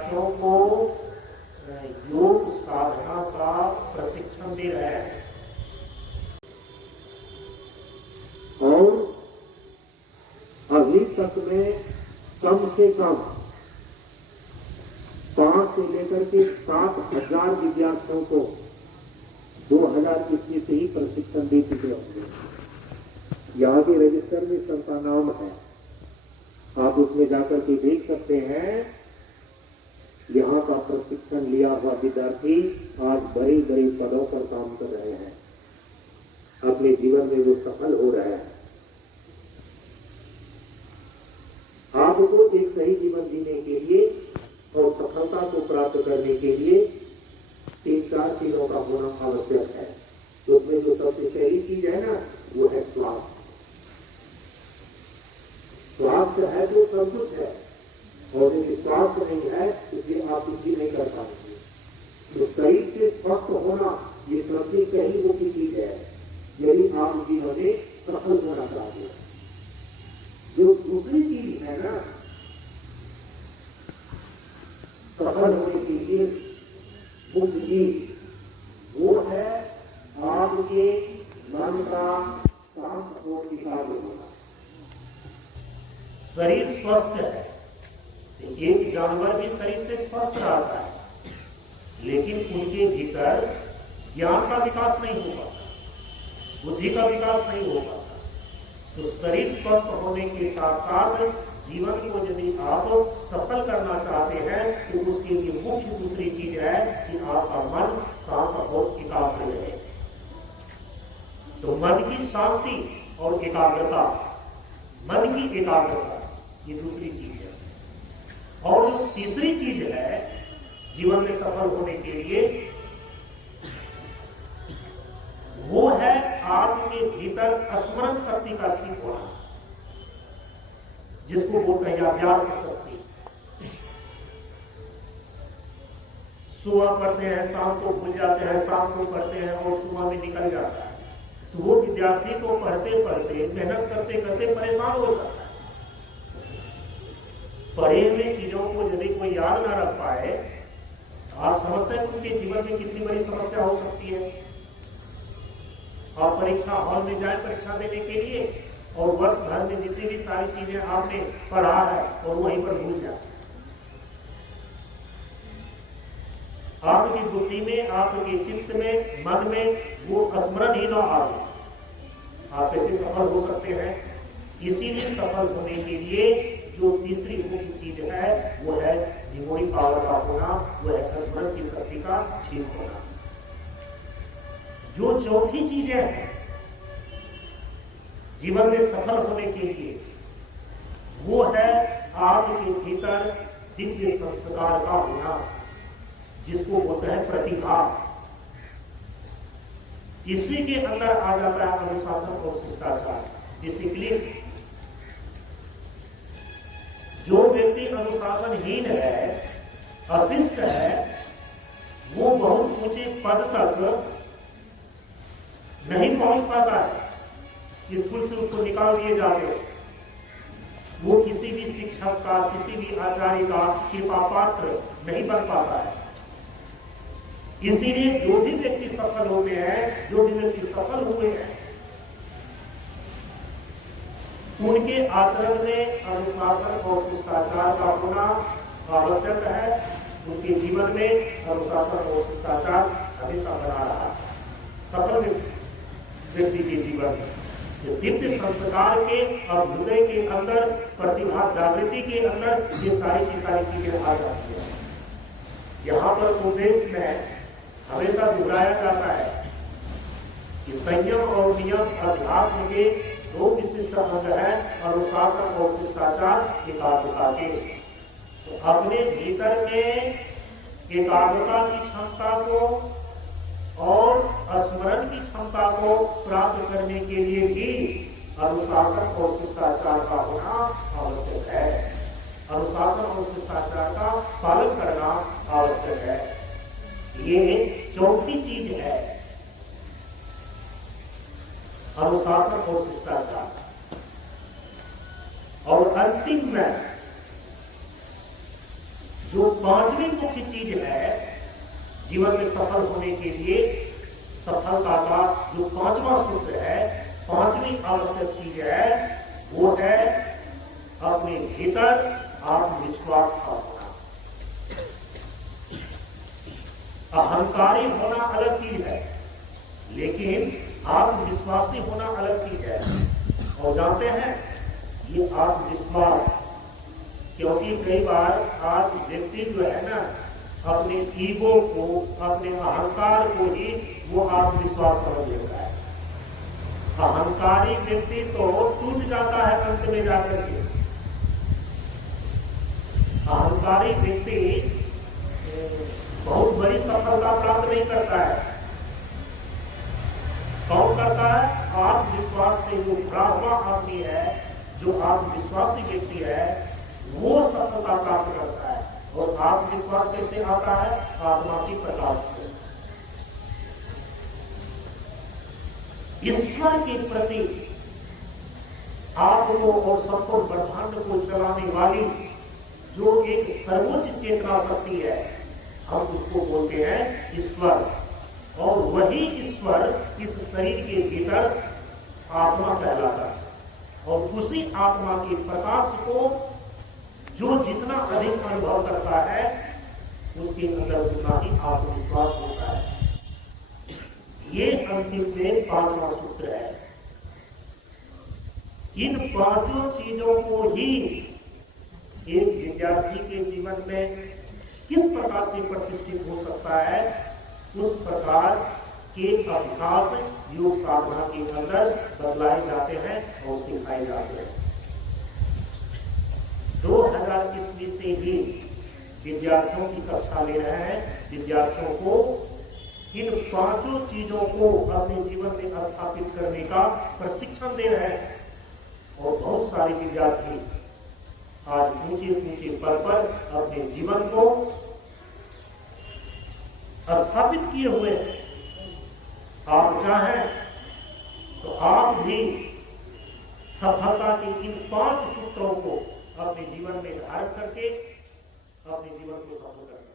विद्यार्थियों को योग साधना का प्रशिक्षण दे रहे हैं और अभी तक में कम से कम 5 से लेकर के 7,000 विद्यार्थियों को 2021 से ही प्रशिक्षण दे चुके होंगे। यहाँ के रजिस्टर में सबका नाम है, आप उसमें जाकर के देख सकते हैं। यहाँ का प्रशिक्षण लिया हुआ विद्यार्थी आज बड़े बड़े पदों पर काम कर रहे हैं, अपने जीवन में वो सफल हो रहे हैं। आपको एक सही जीवन जीने के लिए और सफलता को प्राप्त करने के लिए 3-4 चीजों का होना आवश्यक है। तो उसमें जो सबसे पहली चीज है ना, वो है स्वास्थ्य। स्वास्थ्य है तो सब कुछ है, और यदि स्वास्थ्य नहीं है इसलिए आप कुछ भी नहीं कर पाएंगे। तो शरीर से स्वस्थ होना ये सबसे पहली मुख्य चीज है यदि आप जीवन में सफल होना चाहते हैं। जो दूसरी चीज है ना, सफल होने के लिए मुख्य चीज वो है आपके मन का शांत और एकाग्र होना। शरीर स्वस्थ है, एक जानवर भी शरीर से स्वस्थ रहता है, लेकिन उनके भीतर ज्ञान का विकास नहीं हो पाता, बुद्धि का विकास नहीं हो पाता। तो शरीर स्वस्थ होने के साथ साथ जीवन को यदि आप सफल करना चाहते हैं तो उसके लिए मुख्य दूसरी चीज है कि आपका मन शांत और एकाग्र रहे। तो मन की शांति और एकाग्रता, मन की एकाग्रता ये दूसरी चीज है। और जो तीसरी चीज है जीवन में सफल होने के लिए, वो है आपके भीतर स्मरण शक्ति का ठीक होना, जिसको बोलते हैं अभ्यास शक्ति। सुबह पढ़ते हैं, शाम को भूल जाते हैं, शाम को पढ़ते हैं और सुबह में निकल जाता है। तो वो विद्यार्थी को पढ़ते पढ़ते, मेहनत करते करते परेशान हो जाता है। पढ़े हुए चीजों को यदि कोई याद ना रख पाए, आप समझते हैं उनके जीवन में कितनी बड़ी समस्या हो सकती है। आप परीक्षा हॉल में जाए परीक्षा देने के लिए और वर्ष भर में जितनी भी सारी चीजें आपने पढ़ा है और वहीं पर भूल जाए। आपकी बुद्धि में, आपके चित्त में, मन में वो स्मरण ही ना आए, आप कैसे सफल हो सकते हैं। इसीलिए सफल होने के लिए जो तीसरी मुख्य चीज है वो है मेमोरी पावर का होना, वो है स्मरण की शक्ति का ठीक होना। जो चौथी चीजें हैं जीवन में सफल होने के लिए, वो है आपके भीतर दिव्य संस्कार का होना, जिसको बोलते हैं प्रतिभा। इसी के अंदर आ जाता है अनुशासन और शिष्टाचार, डिसिप्लिन। जो व्यक्ति अनुशासनहीन है, अशिष्ट है, वो बहुत ऊंचे पद तक नहीं पहुंच पाता है। स्कूल से उसको निकाल दिए जाते हैं, वो किसी भी शिक्षक का, किसी भी आचार्य का कृपा पात्र नहीं बन पाता है। इसीलिए जो भी व्यक्ति सफल होते हैं, जो भी व्यक्ति सफल हुए हैं, उनके आचरण में अनुशासन और शिष्टाचार का होना आवश्यक है। उनके जीवन में अनुशासन और शिष्टाचार हमेशा बना रहा। सफल व्यक्ति के जीवन में दिव्य संस्कार के और हृदय के अंदर, प्रतिभा जागृति के अंदर ये सारी की सारी चीजें आ जाती है। यहाँ पर उपदेश में हमेशा दोहराया जाता है कि संयम और नियम अध्यात्म के दो विशिष्ट अंग है, अनुशासन और शिष्टाचार एकाग्रता के। तो अपने भीतर में एकाग्रता की क्षमता को और स्मरण की क्षमता को प्राप्त करने के लिए भी अनुशासन और शिष्टाचार का होना आवश्यक है। अनुशासन और शिष्टाचार का पालन करना आवश्यक है। ये चौथी चीज है, अनुशासन और शिष्टाचार। और अंतिम में जो 5 पांचवी मुख्य चीज है जीवन में सफल होने के लिए, सफलता का जो पांचवा सूत्र है, पांचवी आवश्यक चीज है, वो है अपने भीतर आत्मविश्वास का होना। अहंकारी होना अलग चीज है, लेकिन आत्मविश्वासी होना अलग चीज है। और जानते हैं ये आत्मविश्वास, क्योंकि कई बार आज व्यक्ति जो है ना अपने ईगो को, अपने अहंकार को ही वो आत्मविश्वास समझ लेता है। अहंकारी व्यक्ति तो टूट जाता है अंत में जाकर के। अहंकारी व्यक्ति बहुत बड़ी सफलता प्राप्त नहीं करता है। कौन करता है? आत्मविश्वास से जो भरा हुआ आदमी है, जो आत्मविश्वासी व्यक्ति है, वो सफलता प्राप्त करता है। और आत्मविश्वास कैसे आता है? आत्मा की प्रकाश से। ईश्वर के प्रति आपको और सबको ब्रह्मांड को चलाने वाली जो एक सर्वोच्च चेतना शक्ति है, हम उसको बोलते हैं ईश्वर। और वही ईश्वर इस शरीर के भीतर आत्मा कहलाता है। और उसी आत्मा के प्रकाश को जो जितना अधिक अनुभव करता है, उसके अंदर उतना ही आत्मविश्वास होता है। ये अंतिम में पांचवा सूत्र है। इन पांचों चीजों को ही एक विद्यार्थी के जीवन में किस प्रकार से प्रतिष्ठित हो सकता है, उस प्रकार के अभ्यास योग साधना के अंदर बदलाए जाते हैं और सिखाए जाते हैं। 2000 ईस्वी से ही विद्यार्थियों की कक्षा ले रहे हैं। विद्यार्थियों को इन पांचों चीजों को अपने जीवन में स्थापित करने का प्रशिक्षण दे रहे हैं। और बहुत सारे विद्यार्थी आज ऊंचे ऊंचे पद पर अपने जीवन को स्थापित किए हुए हैं। आप चाहें तो आप भी सफलता के इन 5 सूत्रों को अपने जीवन में धारण करके अपने जीवन को सफल कर सकते हैं।